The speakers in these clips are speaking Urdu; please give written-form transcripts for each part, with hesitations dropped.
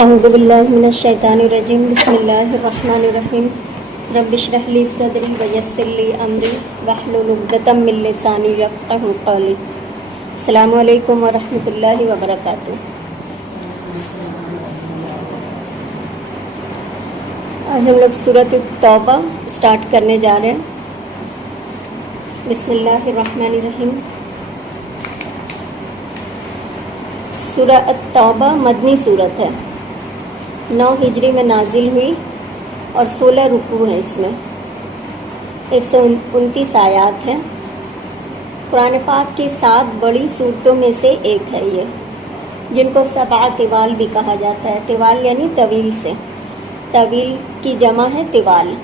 اعوذ باللہ من الشیطان الرجیم بسم اللہ الرحمن الرحیم رب اشرح لی صدری ویسر لی امری واحلل عقدۃ من لسانی یفقہوا قولی۔ السلام علیکم ورحمۃ اللہ وبرکاتہ۔ آج ہم لوگ سورۃ التوبہ اسٹارٹ کرنے جا رہے ہیں۔ بسم اللہ الرحمن الرحیم۔ سورہ التوبہ مدنی سورت ہے، 9 ہجری میں نازل ہوئی اور 16 رکوع ہیں، اس میں 129 آیات ہیں۔ قرآن پاک کی 7 بڑی صورتوں میں سے ایک ہے یہ، جن کو 7 طوال بھی کہا جاتا ہے۔ طوال یعنی طویل سے، طویل کی جمع ہے طوال۔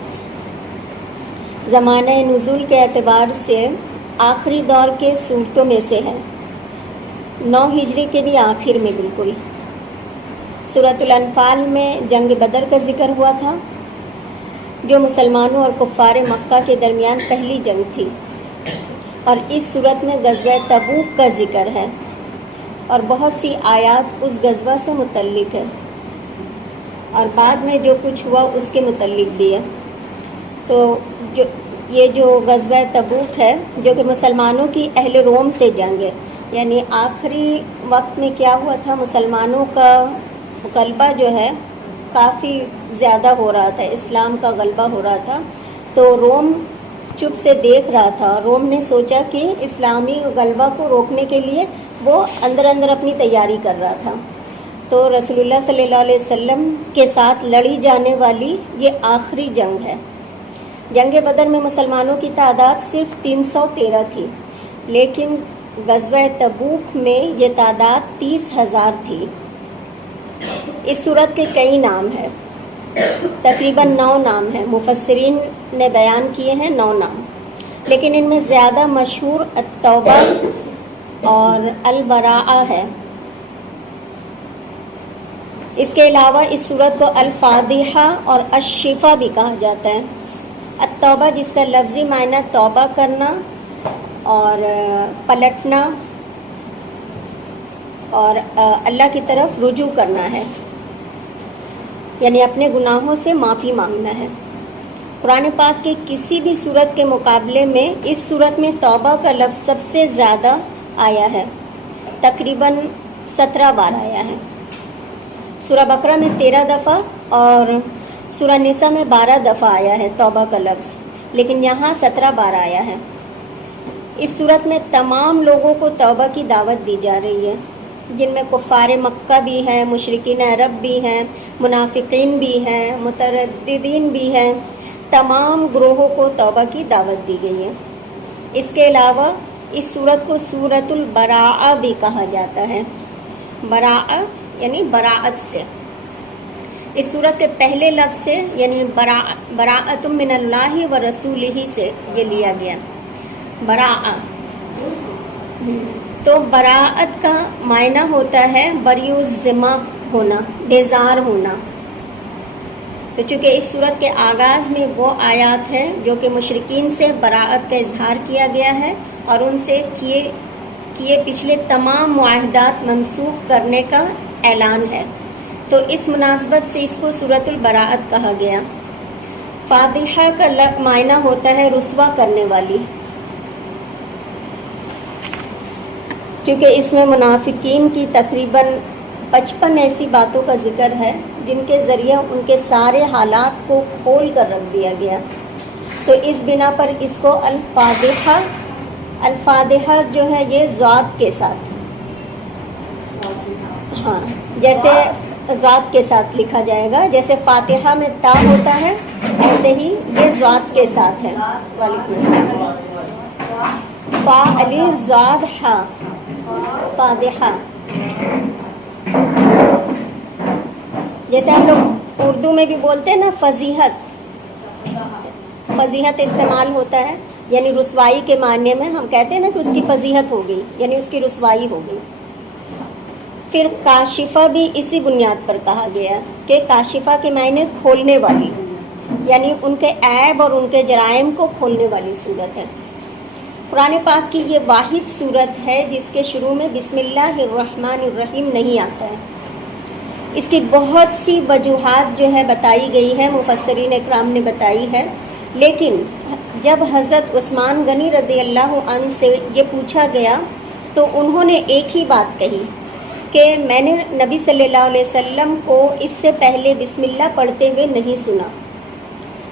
زمانہ نزول کے اعتبار سے آخری دور کے صورتوں میں سے ہے، 9 ہجری کے بھی آخر میں بالکل۔ سورۃ الانفال میں جنگ بدر کا ذکر ہوا تھا، جو مسلمانوں اور کفار مکہ کے درمیان پہلی جنگ تھی، اور اس صورت میں غزوہ تبوک کا ذکر ہے، اور بہت سی آیات اس غزوہ سے متعلق ہے، اور بعد میں جو کچھ ہوا اس کے متعلق بھی ہے۔ تو یہ جو غزوہ تبوک ہے، جو کہ مسلمانوں کی اہل روم سے جنگ ہے، یعنی آخری وقت میں کیا ہوا تھا، مسلمانوں کا غلبہ جو ہے کافی زیادہ ہو رہا تھا، اسلام کا غلبہ ہو رہا تھا، تو روم چپ سے دیکھ رہا تھا۔ روم نے سوچا کہ اسلامی غلبہ کو روکنے کے لیے وہ اندر اندر اپنی تیاری کر رہا تھا۔ تو رسول اللہ صلی اللہ علیہ وسلم کے ساتھ لڑی جانے والی یہ آخری جنگ ہے۔ جنگ بدر میں مسلمانوں کی تعداد صرف 313 تھی، لیکن غزوہ تبوک میں یہ تعداد 30,000 تھی۔ اس صورت کے کئی نام ہیں، تقریباً 9 نام ہیں، مفسرین نے بیان کیے ہیں 9 نام، لیکن ان میں زیادہ مشہور التوبہ اور البراءہ ہے۔ اس کے علاوہ اس صورت کو الفاتحہ اور الشفا بھی کہا جاتا ہے۔ التوبہ جس کا لفظی معنی توبہ کرنا اور پلٹنا اور اللہ کی طرف رجوع کرنا ہے، یعنی اپنے گناہوں سے معافی مانگنا ہے۔ قرآن پاک کی کسی بھی صورت کے مقابلے میں اس صورت میں توبہ کا لفظ سب سے زیادہ آیا ہے، تقریباً 17 بار آیا ہے۔ سورہ بقرہ میں 13 دفعہ اور سورہ نساء میں 12 دفعہ آیا ہے توبہ کا لفظ، لیکن یہاں 17 بار آیا ہے۔ اس صورت میں تمام لوگوں کو توبہ کی دعوت دی جا رہی ہے، جن میں کفار مکہ بھی ہیں، مشرکین عرب بھی ہیں، منافقین بھی ہیں، مترددین بھی ہیں، تمام گروہوں کو توبہ کی دعوت دی گئی ہے۔ اس کے علاوہ اس صورت کو سورۃ البراءہ بھی کہا جاتا ہے، براءہ یعنی براءت سے۔ اس صورت کے پہلے لفظ سے یعنی براءۃ من اللہ و رسولہ سے یہ لیا گیا، براءہ۔ تو براءت کا معنی ہوتا ہے بریء الذمہ ہونا، بیزار ہونا۔ تو چونکہ اس صورت کے آغاز میں وہ آیات ہیں جو کہ مشرکین سے براءت کا اظہار کیا گیا ہے اور ان سے کیے پچھلے تمام معاہدات منسوخ کرنے کا اعلان ہے، تو اس مناسبت سے اس کو سورۃ البراءت کہا گیا۔ فاضحہ کا معنی ہوتا ہے رسوا کرنے والی، چونکہ اس میں منافقین کی تقریباً 55 ایسی باتوں کا ذکر ہے جن کے ذریعہ ان کے سارے حالات کو کھول کر رکھ دیا گیا، تو اس بنا پر اس کو الفاضحہ، الفاضحہ جو ہے یہ ذات کے ساتھ، ہاں جیسے ذات کے ساتھ لکھا جائے گا، جیسے فاتحہ میں تا ہوتا ہے ایسے ہی یہ ذات کے ساتھ ہے۔ وعلیکم السلام۔ فا الف ذات ہا، فاضحہ۔ جیسے ہم لوگ اردو میں بھی بولتے ہیں نا فضیحت، فضیحت استعمال ہوتا ہے، یعنی رسوائی کے معنی میں ہم کہتے ہیں نا کہ اس کی فضیحت ہو گئی، یعنی اس کی رسوائی ہو گئی۔ پھر کاشفہ بھی اسی بنیاد پر کہا گیا کہ کاشفہ کے معنی کھولنے والی، یعنی ان کے عیب اور ان کے جرائم کو کھولنے والی صورت ہے۔ قرآن پاک کی یہ واحد صورت ہے جس کے شروع میں بسم اللہ الرحمن الرحیم نہیں آتا ہے۔ اس کی بہت سی وجوہات جو ہے بتائی گئی ہے، مفسرین اکرام نے بتائی ہے، لیکن جب حضرت عثمان غنی رضی اللہ عنہ سے یہ پوچھا گیا تو انہوں نے ایک ہی بات کہی کہ میں نے نبی صلی اللہ علیہ وسلم کو اس سے پہلے بسم اللہ پڑھتے ہوئے نہیں سنا،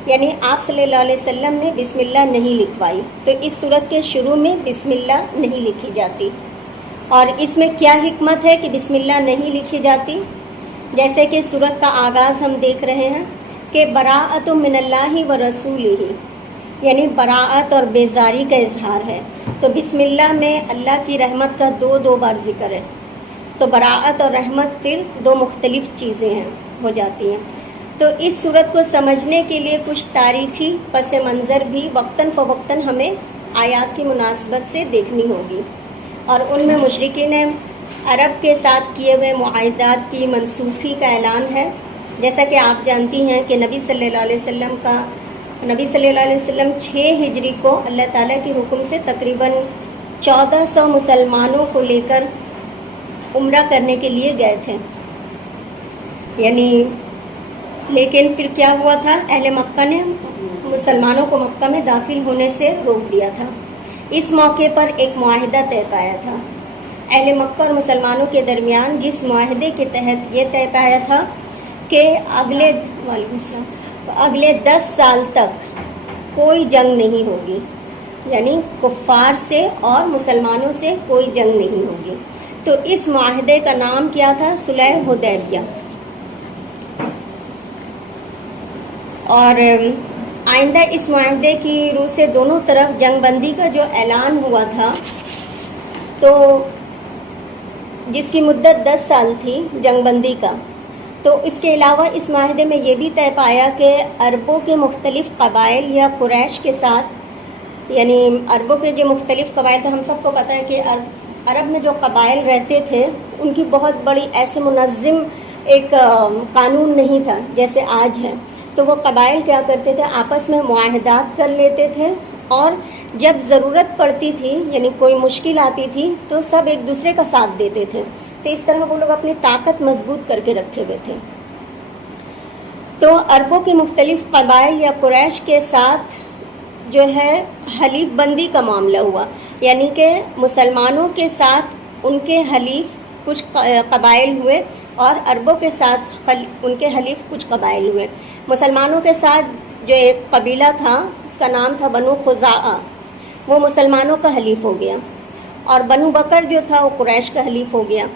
یعنی آپ صلی اللہ علیہ وسلم نے بسم اللہ نہیں لکھوائی، تو اس صورت کے شروع میں بسم اللہ نہیں لکھی جاتی۔ اور اس میں کیا حکمت ہے کہ بسم اللہ نہیں لکھی جاتی؟ جیسے کہ سورت کا آغاز ہم دیکھ رہے ہیں کہ براءۃ من اللہ و رسولہ، یعنی براءت اور بیزاری کا اظہار ہے، تو بسم اللہ میں اللہ کی رحمت کا دو بار ذکر ہے، تو براءت اور رحمت پھر دو مختلف چیزیں ہیں ہو جاتی ہیں۔ تو اس صورت کو سمجھنے کے لیے کچھ تاریخی پس منظر بھی وقتاً فوقتاً ہمیں آیات کی مناسبت سے دیکھنی ہوگی، اور ان میں مشرکین عرب کے ساتھ کیے ہوئے معاہدات کی منسوخی کا اعلان ہے، جیسا کہ آپ جانتی ہیں کہ نبی صلی اللہ علیہ وسلم 6 ہجری کو اللہ تعالیٰ کے حکم سے تقریباً 1400 مسلمانوں کو لے کر عمرہ کرنے کے لیے گئے تھے، یعنی لیکن پھر کیا ہوا تھا، اہل مکہ نے مسلمانوں کو مکہ میں داخل ہونے سے روک دیا تھا۔ اس موقع پر ایک معاہدہ طے پایا تھا اہل مکہ اور مسلمانوں کے درمیان، جس معاہدے کے تحت یہ طے پایا تھا کہ اگلے 10 سال تک کوئی جنگ نہیں ہوگی، یعنی کفار سے اور مسلمانوں سے کوئی جنگ نہیں ہوگی۔ تو اس معاہدے کا نام کیا تھا؟ صلح حدیبیہ۔ اور آئندہ اس معاہدے کی روح سے دونوں طرف جنگ بندی کا جو اعلان ہوا تھا، تو جس کی مدت 10 سال تھی جنگ بندی کا، تو اس کے علاوہ اس معاہدے میں یہ بھی طے پایا کہ عربوں کے مختلف قبائل یا قریش کے ساتھ، یعنی عربوں کے جو مختلف قبائل تھے، ہم سب کو پتہ ہے کہ عرب میں جو قبائل رہتے تھے ان کی بہت بڑی ایسے منظم ایک قانون نہیں تھا جیسے آج ہے، تو وہ قبائل کیا کرتے تھے، آپس میں معاہدات کر لیتے تھے، اور جب ضرورت پڑتی تھی، یعنی کوئی مشکل آتی تھی، تو سب ایک دوسرے کا ساتھ دیتے تھے، تو اس طرح وہ لوگ اپنی طاقت مضبوط کر کے رکھے ہوئے تھے۔ تو عربوں کی مختلف قبائل یا قریش کے ساتھ جو ہے حلیف بندی کا معاملہ ہوا، یعنی کہ مسلمانوں کے ساتھ ان کے حلیف کچھ قبائل ہوئے اور عربوں کے ساتھ ان کے حلیف کچھ قبائل ہوئے۔ مسلمانوں کے ساتھ جو ایک قبیلہ تھا، اس کا نام تھا بنو خزاعہ، وہ مسلمانوں کا حلیف ہو گیا، اور بنو بکر جو تھا وہ قریش کا حلیف ہو گیا۔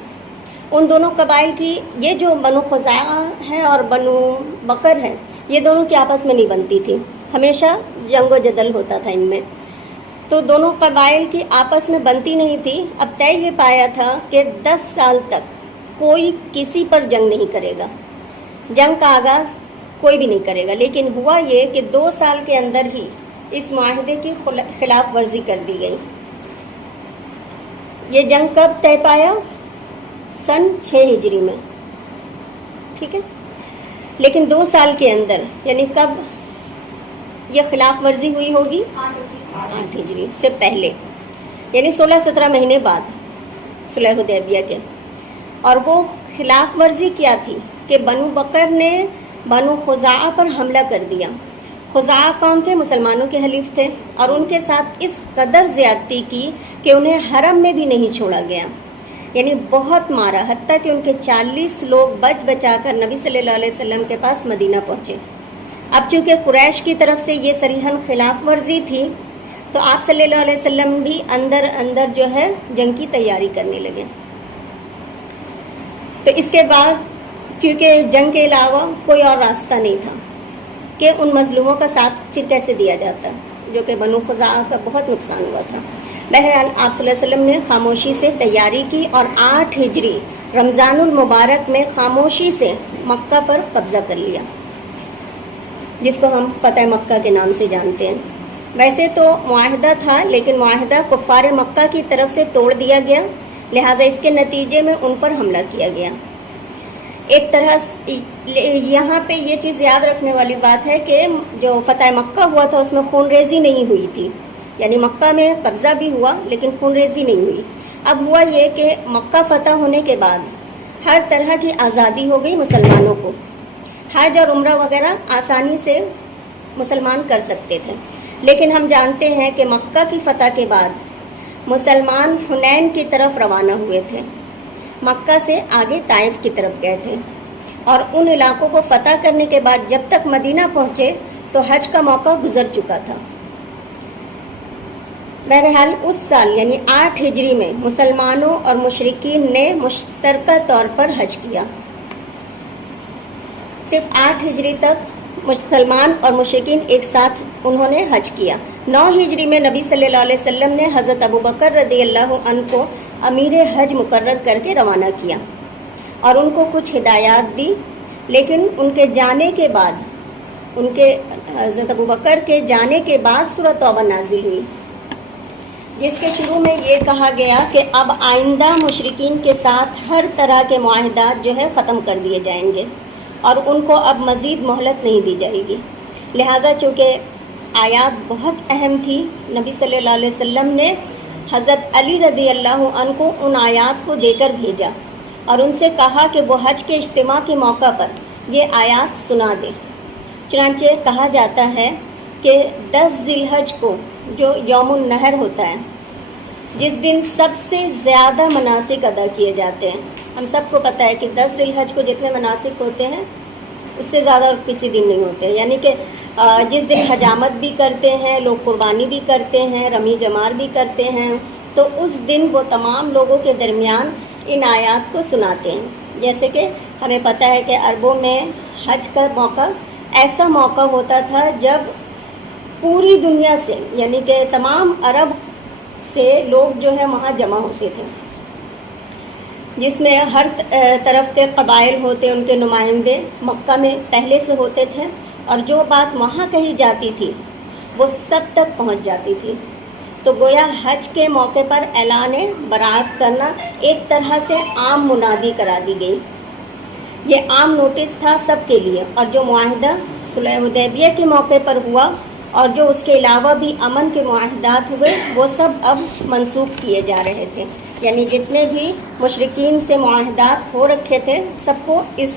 ان دونوں قبائل کی، یہ جو بنو خزاعہ ہے اور بنو بکر ہے، یہ دونوں کی آپس میں نہیں بنتی تھی، ہمیشہ جنگ و جدل ہوتا تھا ان میں، تو دونوں قبائل کی آپس میں بنتی نہیں تھی۔ اب طے یہ پایا تھا کہ 10 سال تک کوئی کسی پر جنگ نہیں کرے گا، جنگ کا آغاز کوئی بھی نہیں کرے گا، لیکن ہوا یہ کہ 2 سال کے اندر ہی اس معاہدے کی خلاف ورزی کر دی گئی۔ یہ جنگ کب طے پایا؟ سن 6 ہجری میں، ٹھیک ہے، لیکن 2 سال کے اندر، یعنی کب یہ خلاف ورزی ہوئی ہوگی؟ 8 ہجری سے پہلے، یعنی 16-17 مہینے بعد صلح حدیبیہ کے۔ اور وہ خلاف ورزی کیا تھی کہ بنو بکر نے بنو خزاعہ پر حملہ کر دیا۔ خزاعہ کون تھے؟ مسلمانوں کے حلیف تھے، اور ان کے ساتھ اس قدر زیادتی کی کہ انہیں حرم میں بھی نہیں چھوڑا گیا، یعنی بہت مارا، حتیٰ کہ ان کے 40 لوگ بچ بچا کر نبی صلی اللہ علیہ وسلم کے پاس مدینہ پہنچے۔ اب چونکہ قریش کی طرف سے یہ صریحاً خلاف ورزی تھی، تو آپ صلی اللہ علیہ وسلم بھی اندر اندر جو ہے جنگ کی تیاری کرنے لگے۔ تو اس کے بعد کیونکہ جنگ کے علاوہ کوئی اور راستہ نہیں تھا کہ ان مظلوموں کا ساتھ پھر کیسے دیا جاتا، جو کہ بنو خزاعہ کا بہت نقصان ہوا تھا۔ بہرحال آپ صلی اللہ علیہ وسلم نے خاموشی سے تیاری کی، اور 8 ہجری رمضان المبارک میں خاموشی سے مکہ پر قبضہ کر لیا، جس کو ہم فتح مکہ کے نام سے جانتے ہیں۔ ویسے تو معاہدہ تھا، لیکن معاہدہ کفار مکہ کی طرف سے توڑ دیا گیا، لہٰذا اس کے نتیجے میں ان پر حملہ کیا گیا۔ ایک طرح یہاں پہ یہ چیز یاد رکھنے والی بات ہے کہ جو فتح مکہ ہوا تھا اس میں خون ریزی نہیں ہوئی تھی، یعنی مکہ میں قبضہ بھی ہوا لیکن خون ریزی نہیں ہوئی۔ اب ہوا یہ کہ مکہ فتح ہونے کے بعد ہر طرح کی آزادی ہو گئی مسلمانوں کو، حج اور عمرہ وغیرہ آسانی سے مسلمان کر سکتے تھے۔ لیکن ہم جانتے ہیں کہ مکہ کی فتح کے بعد مسلمان حنین کی طرف روانہ ہوئے تھے، مکہ سے آگے طائف کی طرف گئے تھے، اور ان علاقوں کو فتح کرنے کے بعد جب تک مدینہ پہنچے تو حج کا موقع گزر چکا تھا۔ بہرحال اس سال یعنی 8 ہجری میں مسلمانوں اور مشرکین نے مشترکہ طور پر حج کیا۔ صرف 8 ہجری تک مسلمان اور مشرکین ایک ساتھ انہوں نے حج کیا۔ 9 ہجری میں نبی صلی اللہ علیہ وسلم نے حضرت ابوبکر رضی اللہ عنہ کو امیر حج مقرر کر کے روانہ کیا اور ان کو کچھ ہدایات دی، لیکن ان کے جانے کے بعد حضرت ابوبکر کے جانے کے بعد سورۃ توبہ نازل ہوئی، جس کے شروع میں یہ کہا گیا کہ اب آئندہ مشرکین کے ساتھ ہر طرح کے معاہدات جو ہے ختم کر دیے جائیں گے اور ان کو اب مزید مہلت نہیں دی جائے گی۔ لہٰذا چونکہ آیات بہت اہم تھی، نبی صلی اللہ علیہ وسلم نے حضرت علی رضی اللہ عنہ کو ان آیات کو دے کر بھیجا اور ان سے کہا کہ وہ حج کے اجتماع کے موقع پر یہ آیات سنا دے۔ چنانچہ کہا جاتا ہے کہ 10 ذی الحج کو جو یوم النحر ہوتا ہے، جس دن سب سے زیادہ مناسک ادا کیے جاتے ہیں، ہم سب کو پتہ ہے کہ 10 ذی الحج کو جتنے مناسک ہوتے ہیں اس سے زیادہ اور کسی دن نہیں ہوتے، یعنی کہ جس دن حجامت بھی کرتے ہیں لوگ، قربانی بھی کرتے ہیں، رمی جمار بھی کرتے ہیں، تو اس دن وہ تمام لوگوں کے درمیان ان آیات کو سناتے ہیں۔ جیسے کہ ہمیں پتہ ہے کہ عربوں میں حج کا موقع ایسا موقع ہوتا تھا جب پوری دنیا سے، یعنی کہ تمام عرب سے لوگ جو ہے وہاں جمع ہوتے تھے، جس میں ہر طرف کے قبائل ہوتے، ان کے نمائندے مکہ میں پہلے سے ہوتے تھے، اور جو بات وہاں کہی جاتی تھی وہ سب تک پہنچ جاتی تھی۔ تو گویا حج کے موقع پر اعلان برات کرنا ایک طرح سے عام منادی کرا دی گئی، یہ عام نوٹس تھا سب کے لیے، اور جو معاہدہ صلح حدیبیہ کے موقع پر ہوا اور جو اس کے علاوہ بھی امن کے معاہدات ہوئے وہ سب اب منسوخ کیے جا رہے تھے، یعنی جتنے بھی مشرکین سے معاہدات ہو رکھے تھے سب کو اس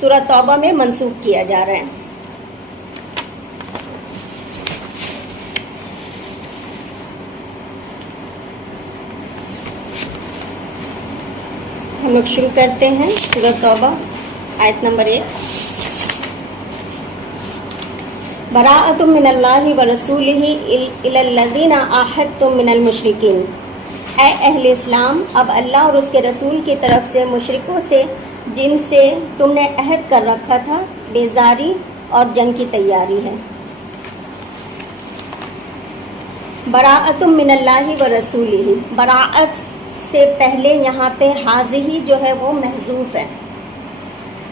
سورۃ توبہ میں منسوخ کیا جا رہا ہے۔ ہم لوگ شروع کرتے ہیں سورۃ توبہ آیت نمبر 1۔ براءۃ من اللہ ورسولہ الی الذین عاہدتم من المشرکین، اے اہل اسلام، اب اللہ اور اس کے رسول کی طرف سے مشرکوں سے جن سے تم نے عہد کر رکھا تھا بیزاری اور جنگ کی تیاری ہے۔ براءۃ من اللہ ورسولہ، براءت سے پہلے یہاں پہ حاضی جو ہے وہ محذوف ہے،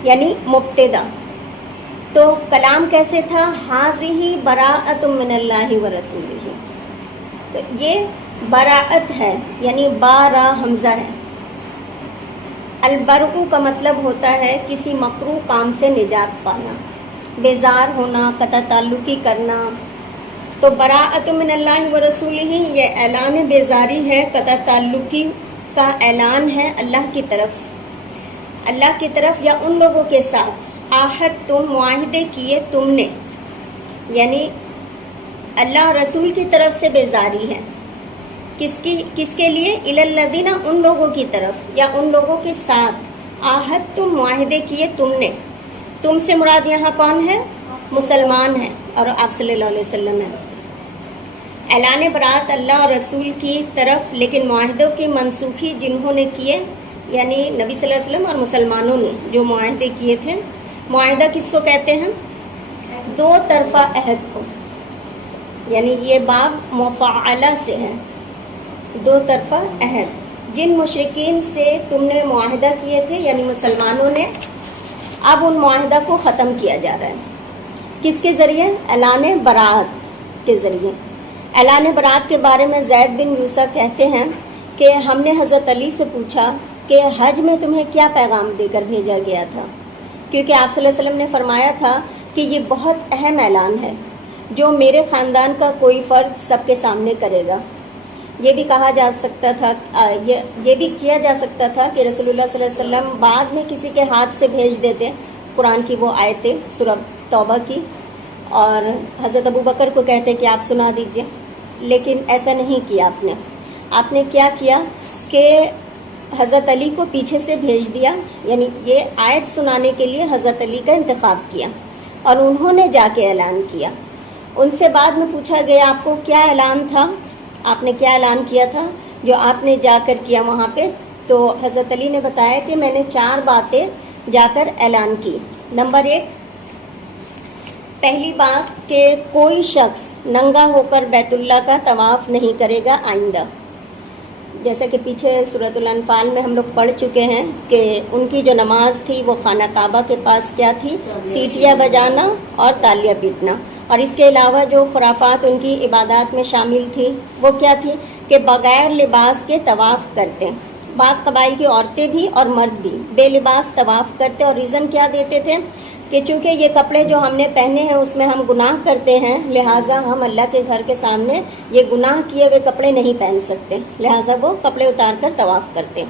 یعنی مبتدا، تو کلام کیسے تھا؟ حاضی براءۃ من اللہ ورسولہ، تو یہ براءت ہے، یعنی بارا حمزہ ہے۔ البرء کا مطلب ہوتا ہے کسی مکروہ کام سے نجات پانا، بیزار ہونا، قطع تعلقی کرنا، تو براءۃ من اللہ ورسولہ یہ اعلان بیزاری ہے، قطع تعلقی کا اعلان ہے اللہ کی طرف سے، اللہ کی طرف یا ان لوگوں کے ساتھ عہد تم معاہدے کیے تم نے، یعنی اللہ رسول کی طرف سے بیزاری ہے، کس کے لیے؟ الی الذین، ان لوگوں کی طرف یا ان لوگوں کے ساتھ عہد تم معاہدے کیے تم نے، تم سے مراد یہاں کون ہے؟ مسلمان ہیں اور آپ صلی اللہ علیہ وسلم ہیں۔ اعلان برات اللہ اور رسول کی طرف، لیکن معاہدوں کی منسوخی جنہوں نے کیے، یعنی نبی صلی اللہ علیہ وسلم اور مسلمانوں نے جو معاہدے کیے تھے، معاہدہ کس کو کہتے ہیں؟ دو طرفہ عہد کو، یعنی یہ باب مفاعلہ سے ہے، دو طرفہ عہد، جن مشرکین سے تم نے معاہدہ کیے تھے یعنی مسلمانوں نے، اب ان معاہدہ کو ختم کیا جا رہا ہے۔ کس کے ذریعے؟ اعلان برات کے ذریعے۔ اعلان برات کے بارے میں زید بن یوسف کہتے ہیں کہ ہم نے حضرت علی سے پوچھا کہ حج میں تمہیں کیا پیغام دے کر بھیجا گیا تھا، کیونکہ آپ صلی اللہ علیہ وسلم نے فرمایا تھا کہ یہ بہت اہم اعلان ہے جو میرے خاندان کا کوئی فرد سب کے سامنے کرے گا، یہ بھی کہا جا سکتا تھا، یہ بھی کیا جا سکتا تھا کہ رسول اللہ صلی اللہ علیہ وسلم بعد میں کسی کے ہاتھ سے بھیج دیتے قرآن کی وہ آیتیں سورہ توبہ کی، اور حضرت ابو بکر کو کہتے کہ آپ سنا دیجئے، لیکن ایسا نہیں کیا آپ نے کیا کیا کہ حضرت علی کو پیچھے سے بھیج دیا، یعنی یہ آیت سنانے کے لیے حضرت علی کا انتخاب کیا اور انہوں نے جا کے اعلان کیا۔ ان سے بعد میں پوچھا گیا آپ کو کیا اعلان تھا، آپ نے کیا اعلان کیا تھا جو آپ نے جا کر کیا وہاں پہ؟ تو حضرت علی نے بتایا کہ میں نے 4 باتیں جا کر اعلان کی۔ نمبر 1، پہلی بات کہ کوئی شخص ننگا ہو کر بیت اللہ کا طواف نہیں کرے گا آئندہ، جیسا کہ پیچھے سورۃ الانفال میں ہم لوگ پڑھ چکے ہیں کہ ان کی جو نماز تھی وہ خانہ کعبہ کے پاس کیا تھی؟ سیٹیاں بجانا اور تالیاں پیٹنا، اور اس کے علاوہ جو خرافات ان کی عبادات میں شامل تھی وہ کیا تھی کہ بغیر لباس کے طواف کرتے، بعض قبائل کی عورتیں بھی اور مرد بھی بے لباس طواف کرتے، اور ریزن کیا دیتے تھے کہ چونکہ یہ کپڑے جو ہم نے پہنے ہیں اس میں ہم گناہ کرتے ہیں، لہٰذا ہم اللہ کے گھر کے سامنے یہ گناہ کیے ہوئے کپڑے نہیں پہن سکتے، لہٰذا وہ کپڑے اتار کر طواف کرتے۔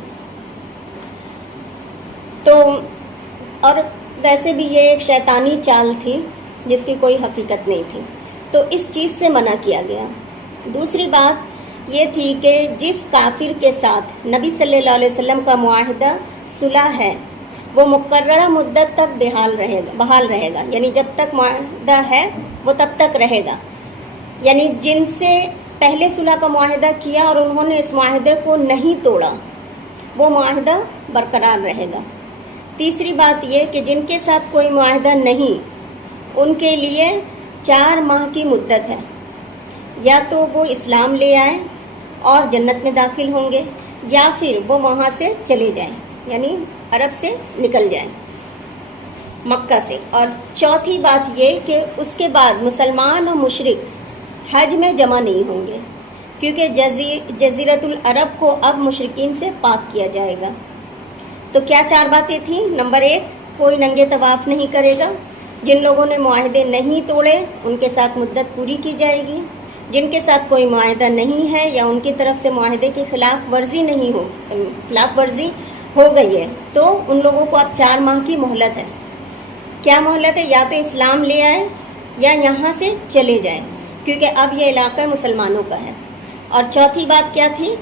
تو اور ویسے بھی یہ ایک شیطانی چال تھی جس کی کوئی حقیقت نہیں تھی، تو اس چیز سے منع کیا گیا۔ دوسری بات یہ تھی کہ جس کافر کے ساتھ نبی صلی اللہ علیہ وسلم کا معاہدہ صلح ہے وہ مقررہ مدت تک بحال رہے گا، یعنی جب تک معاہدہ ہے وہ تب تک رہے گا، یعنی جن سے پہلے صلح کا معاہدہ کیا اور انہوں نے اس معاہدے کو نہیں توڑا وہ معاہدہ برقرار رہے گا۔ تیسری بات یہ کہ جن کے ساتھ کوئی معاہدہ نہیں ان کے لیے 4 ماہ کی مدت ہے، یا تو وہ اسلام لے آئیں اور جنت میں داخل ہوں گے، یا پھر وہ وہاں سے چلے جائیں، یعنی عرب سے نکل جائیں، مکہ سے۔ اور چوتھی بات یہ کہ اس کے بعد مسلمان اور مشرک حج میں جمع نہیں ہوں گے، کیونکہ جزیرۃ العرب کو اب مشرکین سے پاک کیا جائے گا۔ تو کیا 4 باتیں تھیں؟ نمبر 1، کوئی ننگے طواف نہیں کرے گا، جن لوگوں نے معاہدے نہیں توڑے ان کے ساتھ مدت پوری کی جائے گی، جن کے ساتھ کوئی معاہدہ نہیں ہے یا ان کی طرف سے معاہدے کی خلاف ورزی ہو گئی ہے تو ان لوگوں کو اب 4 ماہ کی مہلت ہے۔ کیا مہلت ہے؟ یا تو اسلام لے آئیں یا یہاں سے چلے جائیں، کیونکہ اب یہ علاقہ مسلمانوں کا ہے۔ اور چوتھی بات کیا تھی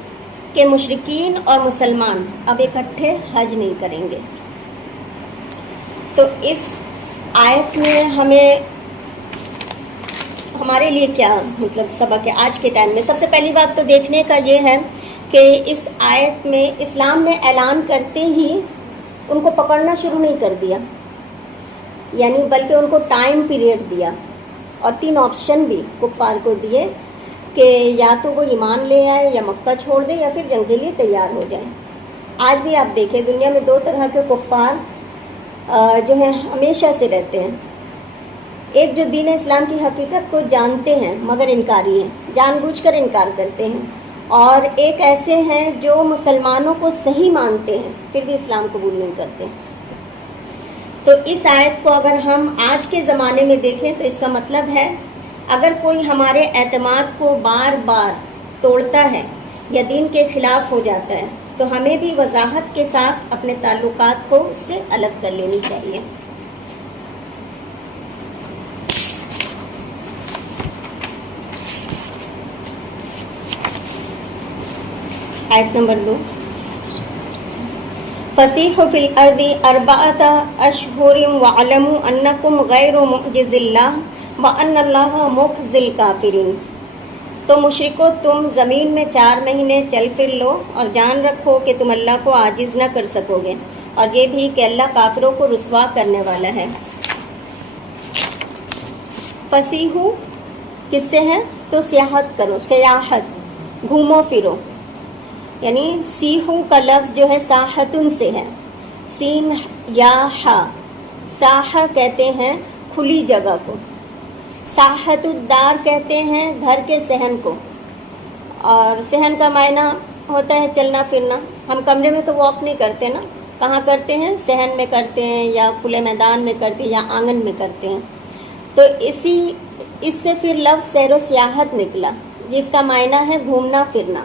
کہ مشرکین اور مسلمان اب اکٹھے حج نہیں کریں گے۔ تو اس آیت میں ہمارے لیے کیا مطلب سبق ہے آج کے ٹائم میں؟ سب سے پہلی بات تو دیکھنے کا یہ ہے کہ اس آیت میں اسلام نے اعلان کرتے ہی ان کو پکڑنا شروع نہیں کر دیا، یعنی بلکہ ان کو ٹائم پیریڈ دیا، اور 3 آپشن بھی کفار کو دیے کہ یا تو وہ ایمان لے آئے یا مکہ چھوڑ دے یا پھر جنگ کے لیے تیار ہو جائیں۔ آج بھی آپ دیکھیں دنیا میں 2 طرح کے کفار جو ہیں ہمیشہ سے رہتے ہیں، ایک جو دین اسلام کی حقیقت کو جانتے ہیں مگر انکاری ہیں، جان بوجھ کر انکار کرتے ہیں، اور ایک ایسے ہیں جو مسلمانوں کو صحیح مانتے ہیں پھر بھی اسلام قبول نہیں کرتے۔ تو اس آیت کو اگر ہم آج کے زمانے میں دیکھیں تو اس کا مطلب ہے اگر کوئی ہمارے اعتماد کو بار بار توڑتا ہے یا دین کے خلاف ہو جاتا ہے تو ہمیں بھی وضاحت کے ساتھ اپنے تعلقات کو اس سے الگ کر لینی چاہیے۔ آیت نمبر 2، فَسِیحُوا فِی الْأَرْضِ أَرْبَعَةَ أَشْہُرٍ وَاعْلَمُوا أَنَّکُمْ غَیْرُ مُعْجِزِی اللَّہِ وَأَنَّ اللَّهَ مُخْزِی الْکَافِرِینَ۔ تو مشرکو تم زمین میں 4 مہینے چل پھر لو اور جان رکھو کہ تم اللہ کو عاجز نہ کر سکو گے، اور یہ بھی کہ اللہ کافروں کو رسوا کرنے والا ہے۔ فَسِیحُوا کس سے ہے؟ تو سیاحت کرو، سیاحت، گھومو پھرو، یعنی سیحو کا لفظ جو ہے ساحتن سے ہے، سین یا ہا، ساحہ کہتے ہیں کھلی جگہ کو، ساحت الدار کہتے ہیں گھر کے صحن کو، اور صحن کا معنی ہوتا ہے چلنا پھرنا۔ ہم کمرے میں تو واک نہیں کرتے نا، کہاں کرتے ہیں؟ صحن میں کرتے ہیں یا کھلے میدان میں کرتے ہیں یا آنگن میں کرتے ہیں۔ تو اس سے پھر لفظ سیر و سیاحت نکلا جس کا معنی ہے گھومنا پھرنا۔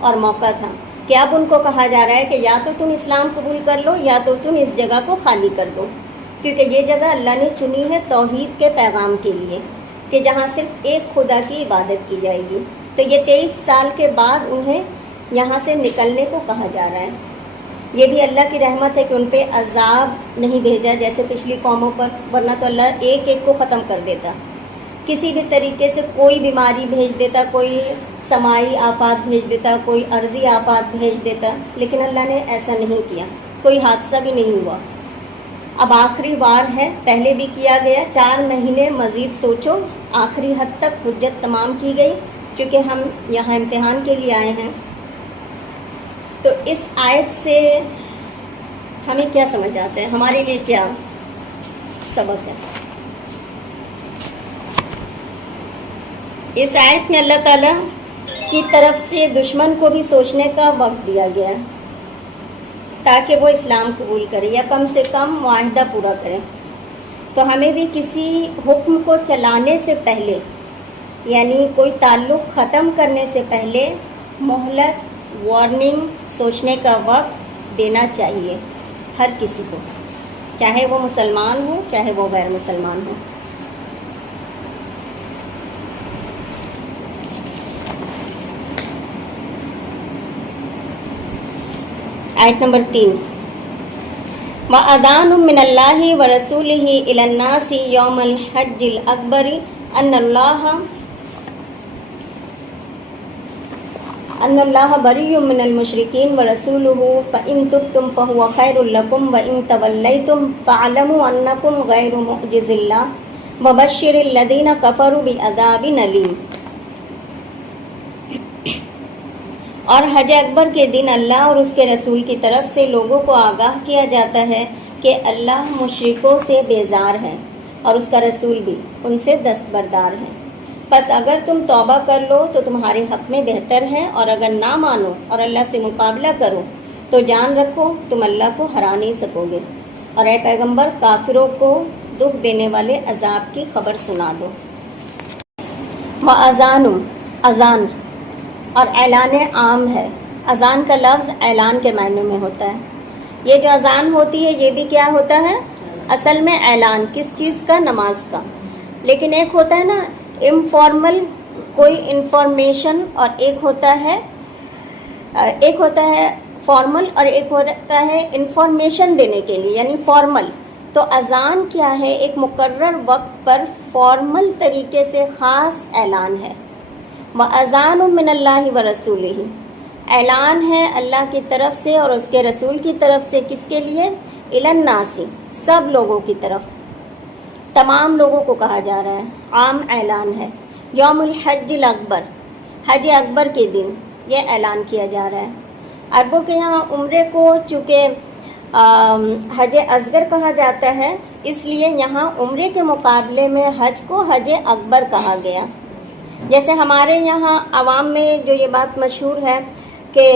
اور موقع تھا کہ اب ان کو کہا جا رہا ہے کہ یا تو تم اسلام قبول کر لو یا تو تم اس جگہ کو خالی کر دو، کیونکہ یہ جگہ اللہ نے چنی ہے توحید کے پیغام کے لیے، کہ جہاں صرف ایک خدا کی عبادت کی جائے گی۔ تو یہ 23 سال کے بعد انہیں یہاں سے نکلنے کو کہا جا رہا ہے۔ یہ بھی اللہ کی رحمت ہے کہ ان پہ عذاب نہیں بھیجا جیسے پچھلی قوموں پر، ورنہ تو اللہ ایک ایک کو ختم کر دیتا، کسی بھی طریقے سے کوئی بیماری بھیج دیتا، کوئی سمائی آفات بھیج دیتا، کوئی عرضی آفات بھیج دیتا، لیکن اللہ نے ایسا نہیں کیا، کوئی حادثہ بھی نہیں ہوا۔ اب آخری بار ہے، پہلے بھی کیا گیا، 4 مہینے مزید سوچو، آخری حد تک حجت تمام کی گئی، چونکہ ہم یہاں امتحان کے لیے آئے ہیں۔ تو اس آیت سے ہمیں کیا سمجھ آتا ہے، ہمارے لیے کیا سبق ہے؟ اس آیت میں اللہ تعالیٰ کی طرف سے دشمن کو بھی سوچنے کا وقت دیا گیا ہے تاکہ وہ اسلام قبول کرے یا کم سے کم معاہدہ پورا کرے۔ تو ہمیں بھی کسی حکم کو چلانے سے پہلے، یعنی کوئی تعلق ختم کرنے سے پہلے مہلت، وارننگ، سوچنے کا وقت دینا چاہیے ہر کسی کو، چاہے وہ مسلمان ہو چاہے وہ غیر مسلمان ہو۔ آیت نمبر 3، وَأَذَانٌ مِّنَ اللَّهِ وَرَسُولِهِ إِلَى النَّاسِ يَوْمَ الْحَجِّ الْأَكْبَرِ أَنَّ اللَّهَ بَرِيٌّ مِّنَ الْمُشْرِكِينَ وَرَسُولُهُ فَإِن تُبْتُمْ فَهُوَ خَيْرٌ لَكُمْ وَإِن تَوَلَّيْتُمْ فَاعْلَمُوا أَنَّكُمْ غَيْرُ مُعْجِزِي اللَّهِ وَبَشِّرِ الَّذِينَ كَفَرُوا بِعَذَابٍ أَلِيمٍ۔ اور حج اکبر کے دن اللہ اور اس کے رسول کی طرف سے لوگوں کو آگاہ کیا جاتا ہے کہ اللہ مشرکوں سے بیزار ہے اور اس کا رسول بھی ان سے دستبردار ہے۔ بس اگر تم توبہ کر لو تو تمہارے حق میں بہتر ہے، اور اگر نہ مانو اور اللہ سے مقابلہ کرو تو جان رکھو تم اللہ کو ہرا نہیں سکو گے، اور اے پیغمبر کافروں کو دکھ دینے والے عذاب کی خبر سنا دو۔ وَأَذَانٌ، اذان اور اعلان عام ہے۔ اذان کا لفظ اعلان کے معنی میں ہوتا ہے۔ یہ جو اذان ہوتی ہے یہ بھی کیا ہوتا ہے؟ اصل میں اعلان کس چیز کا؟ نماز کا۔ لیکن ایک ہوتا ہے نا انفارمل کوئی انفارمیشن، اور ایک ہوتا ہے فارمل، اور ایک ہوتا ہے انفارمیشن دینے کے لیے یعنی فارمل۔ تو اذان کیا ہے؟ ایک مقرر وقت پر فارمل طریقے سے خاص اعلان ہے۔ وَأَذَانٌ مِّنَ اللَّهِ وَرَسُولِهِ، اعلان ہے اللہ کی طرف سے اور اس کے رسول کی طرف سے، کس کے لیے؟ إِلَى النَّاسِ، سب لوگوں کی طرف، تمام لوگوں کو کہا جا رہا ہے، عام اعلان ہے۔ یوم الحج الاکبر، حج اکبر کے دن یہ اعلان کیا جا رہا ہے۔ عربوں کے یہاں عمرے کو چونکہ حج اصغر کہا جاتا ہے، اس لیے یہاں عمرے کے مقابلے میں حج کو حج اکبر کہا گیا۔ جیسے ہمارے یہاں عوام میں جو یہ بات مشہور ہے کہ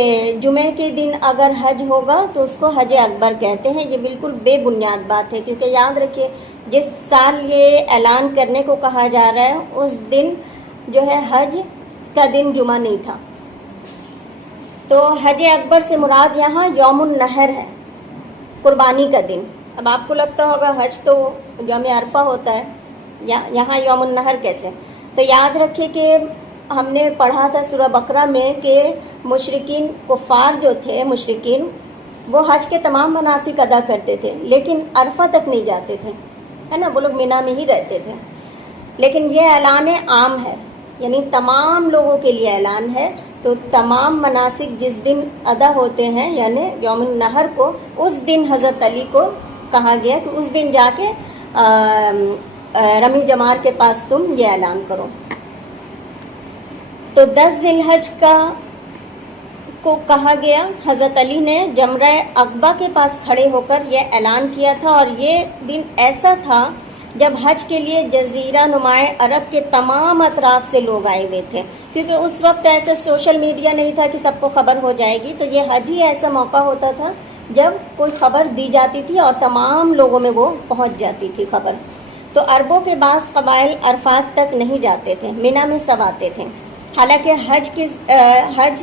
جمعہ کے دن اگر حج ہوگا تو اس کو حج اکبر کہتے ہیں، یہ بالکل بے بنیاد بات ہے، کیونکہ یاد رکھیے جس سال یہ اعلان کرنے کو کہا جا رہا ہے اس دن جو ہے حج کا دن جمعہ نہیں تھا۔ تو حج اکبر سے مراد یہاں یوم النحر ہے، قربانی کا دن۔ اب آپ کو لگتا ہوگا حج تو یوم عرفہ ہوتا ہے، یہاں یوم النحر کیسے؟ تو یاد رکھیے کہ ہم نے پڑھا تھا سورہ بقرہ میں کہ مشرکین کفار جو تھے مشرکین، وہ حج کے تمام مناسک ادا کرتے تھے لیکن عرفہ تک نہیں جاتے تھے، ہے نا، وہ لوگ مینا میں ہی رہتے تھے۔ لیکن یہ اعلان عام ہے، یعنی تمام لوگوں کے لیے اعلان ہے۔ تو تمام مناسک جس دن ادا ہوتے ہیں یعنی یوم النحر کو، اس دن حضرت علی کو کہا گیا کہ اس دن جا کے رمی جمار کے پاس تم یہ اعلان کرو۔ تو 10 ذی الحج کو کہا گیا، حضرت علی نے جمرہ عقبہ کے پاس کھڑے ہو کر یہ اعلان کیا تھا، اور یہ دن ایسا تھا جب حج کے لیے جزیرہ نماء عرب کے تمام اطراف سے لوگ آئے ہوئے تھے، کیونکہ اس وقت ایسا سوشل میڈیا نہیں تھا کہ سب کو خبر ہو جائے گی۔ تو یہ حج ہی ایسا موقع ہوتا تھا جب کوئی خبر دی جاتی تھی اور تمام لوگوں میں وہ پہنچ جاتی تھی خبر۔ تو عربوں کے بعض قبائل عرفات تک نہیں جاتے تھے، مینا میں سب آتے تھے۔ حالانکہ حج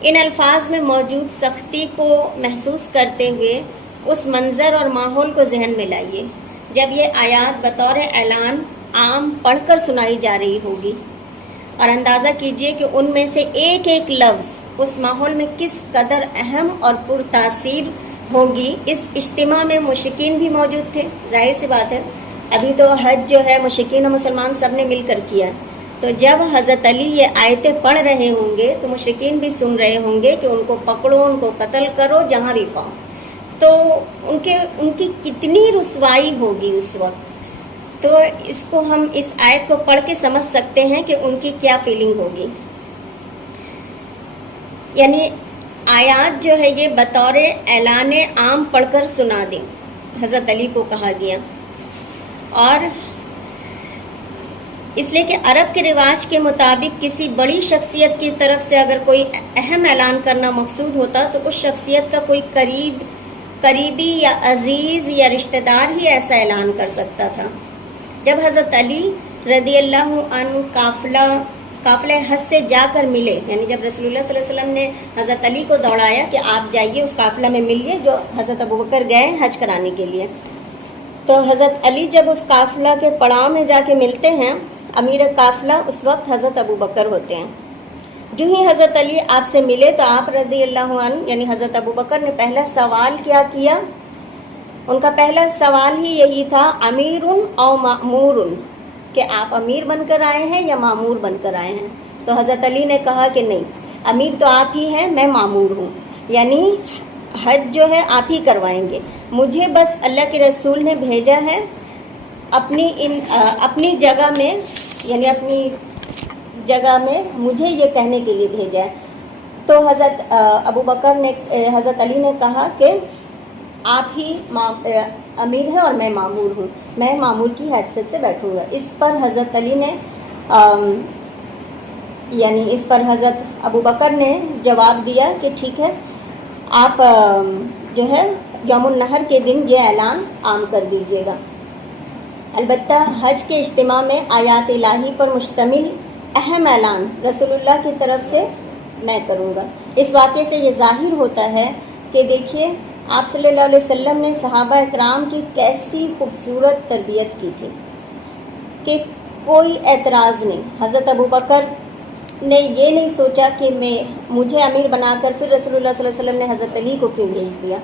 ان الفاظ میں موجود سختی کو محسوس کرتے ہوئے اس منظر اور ماحول کو ذہن میں لائیے جب یہ آیات بطور اعلان عام پڑھ کر سنائی جا رہی ہوگی، اور اندازہ کیجئے کہ ان میں سے ایک ایک لفظ اس ماحول میں کس قدر اہم اور پرتاثیر ہوگی۔ اس اجتماع میں مشرکین بھی موجود تھے، ظاہر سی بات ہے، ابھی تو حج جو ہے مشرکین اور مسلمان سب نے مل کر کیا، تو جب حضرت علی یہ آیتیں پڑھ رہے ہوں گے تو مشرکین بھی سن رہے ہوں گے کہ ان کو پکڑو، ان کو قتل کرو جہاں بھی پاؤ، تو ان کی کتنی رسوائی ہوگی اس وقت۔ تو اس کو ہم اس آیت کو پڑھ کے سمجھ سکتے ہیں کہ ان کی کیا فیلنگ ہوگی۔ یعنی آیات جو ہے یہ بطور اعلان عام پڑھ کر سنا دیں، حضرت علی کو کہا گیا، اور اس لیے کہ عرب کے رواج کے مطابق کسی بڑی شخصیت کی طرف سے اگر کوئی اہم اعلان کرنا مقصود ہوتا تو اس شخصیت کا کوئی قریبی یا عزیز یا رشتہ دار ہی ایسا اعلان کر سکتا تھا۔ جب حضرت علی رضی اللہ عنہ قافلہ حج سے جا کر ملے، یعنی جب رسول اللہ صلی اللہ علیہ وسلم نے حضرت علی کو دوڑایا کہ آپ جائیے اس قافلہ میں ملیے جو حضرت ابوبکر گئے حج کرانے کے لیے، تو حضرت علی جب اس قافلہ کے پڑاؤ میں جا کے ملتے ہیں، امیر قافلہ اس وقت حضرت ابوبکر ہوتے ہیں۔ جو ہی حضرت علی آپ سے ملے تو آپ رضی اللہ عنہ یعنی حضرت ابوبکر نے پہلا سوال کیا کیا؟ ان کا پہلا سوال ہی یہی تھا، امیر او مأمور، کہ آپ امیر بن کر آئے ہیں یا مامور بن کر آئے ہیں؟ تو حضرت علی نے کہا کہ نہیں، امیر تو آپ ہی ہیں، میں مامور ہوں، یعنی حج جو ہے آپ ہی کروائیں گے، مجھے بس اللہ کے رسول نے بھیجا ہے اپنی جگہ میں، یعنی اپنی جگہ میں مجھے یہ کہنے کے لیے بھیجا ہے۔ تو حضرت ابوبکر نے حضرت علی نے کہا کہ آپ ہی امیر ہیں اور میں مامور ہوں، میں مامور کی حیثیت سے بیٹھوں گا۔ اس پر حضرت علی نے یعنی اس پر حضرت ابوبکر نے جواب دیا کہ ٹھیک ہے، آپ جو ہے یوم النحر کے دن یہ اعلان عام کر دیجیے گا۔ البتہ حج کے اجتماع میں آیات الہی پر مشتمل اہم اعلان رسول اللہ کی طرف سے میں کروں گا۔ اس واقعے سے یہ ظاہر ہوتا ہے کہ دیکھیے آپ صلی اللہ علیہ وسلم نے صحابہ اکرام کی کیسی خوبصورت تربیت کی تھی کہ کوئی اعتراض نہیں۔ حضرت ابوبکر نے یہ نہیں سوچا کہ مجھے امیر بنا کر پھر رسول اللہ صلی اللہ علیہ وسلم نے حضرت علی کو کیوں بھیج دیا،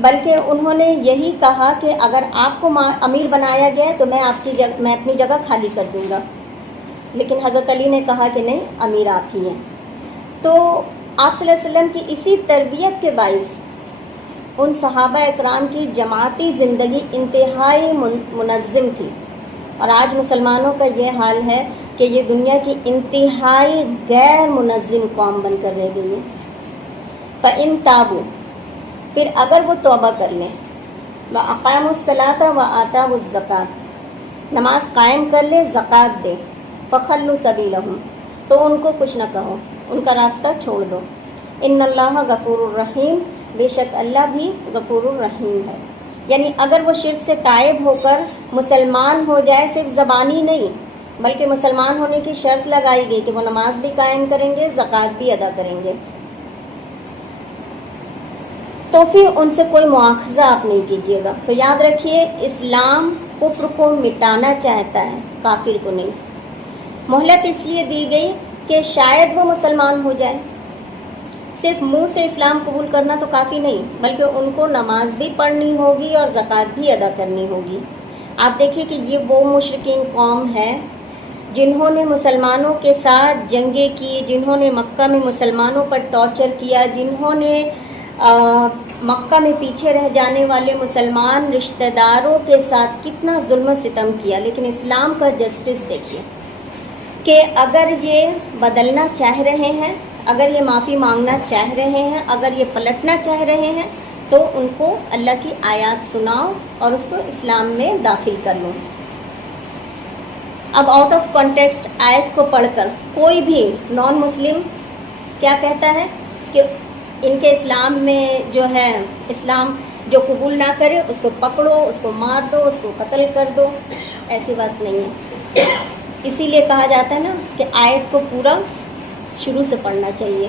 بلکہ انہوں نے یہی کہا کہ اگر آپ کو امیر بنایا گیا تو میں اپنی جگہ خالی کر دوں گا، لیکن حضرت علی نے کہا کہ نہیں، امیر آپ ہی ہیں۔ تو آپ صلی اللہ علیہ وسلم کی اسی تربیت کے باعث ان صحابہ اکرام کی جماعتی زندگی انتہائی منظم تھی، اور آج مسلمانوں کا یہ حال ہے کہ یہ دنیا کی انتہائی غیر منظم قوم بن کر رہ گئی ہے۔ فَإِن تَابُوا، پھر اگر وہ توبہ کر لیں، وَأَقَامُوا الصَّلَاةَ وَآتَاوُا الزَّكَاةَ، نماز قائم کر لے، زکوٰۃ دے، فَخَلُّوا سَبِيلَهُمْ، تو ان کو کچھ نہ کہو، ان کا راستہ چھوڑ دو۔ ان اللہ غفور الرحیم، بے شک اللہ بھی غفور الرحیم ہے۔ یعنی اگر وہ شرک سے تائب ہو کر مسلمان ہو جائے، صرف زبانی نہیں بلکہ مسلمان ہونے کی شرط لگائی گئی کہ وہ نماز بھی قائم کریں گے، زکوٰۃ بھی ادا کریں گے، تو پھر ان سے کوئی مواخذہ آپ نہیں کیجیے گا۔ تو یاد رکھیے، اسلام کفر کو مٹانا چاہتا ہے، کافر کو نہیں۔ مہلت اس لیے دی گئی کہ شاید وہ مسلمان ہو جائے۔ صرف منہ سے اسلام قبول کرنا تو کافی نہیں، بلکہ ان کو نماز بھی پڑھنی ہوگی اور زکوٰۃ بھی ادا کرنی ہوگی۔ آپ دیکھیے کہ یہ وہ مشرکین قوم ہے جنہوں نے مسلمانوں کے ساتھ جنگیں کی، جنہوں نے مکہ میں مسلمانوں پر ٹارچر کیا، جنہوں نے مکہ میں پیچھے رہ جانے والے مسلمان رشتہ داروں کے ساتھ کتنا ظلم و ستم کیا۔ لیکن اسلام کا جسٹس دیکھیے کہ اگر یہ بدلنا چاہ رہے ہیں، اگر یہ معافی مانگنا چاہ رہے ہیں، اگر یہ پلٹنا چاہ رہے ہیں، تو ان کو اللہ کی آیات سناؤ اور اس کو اسلام میں داخل کر لو۔ اب آؤٹ آف کانٹیکسٹ آیت کو پڑھ کر کوئی بھی نان مسلم کیا کہتا ہے کہ ان کے اسلام میں جو ہے، اسلام جو قبول نہ کرے اس کو پکڑو، اس کو مار دو، اس کو قتل کر دو، ایسی بات نہیں ہے۔ اسی لیے کہا جاتا ہے نا کہ آیت کو پورا شروع سے پڑھنا چاہیے،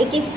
21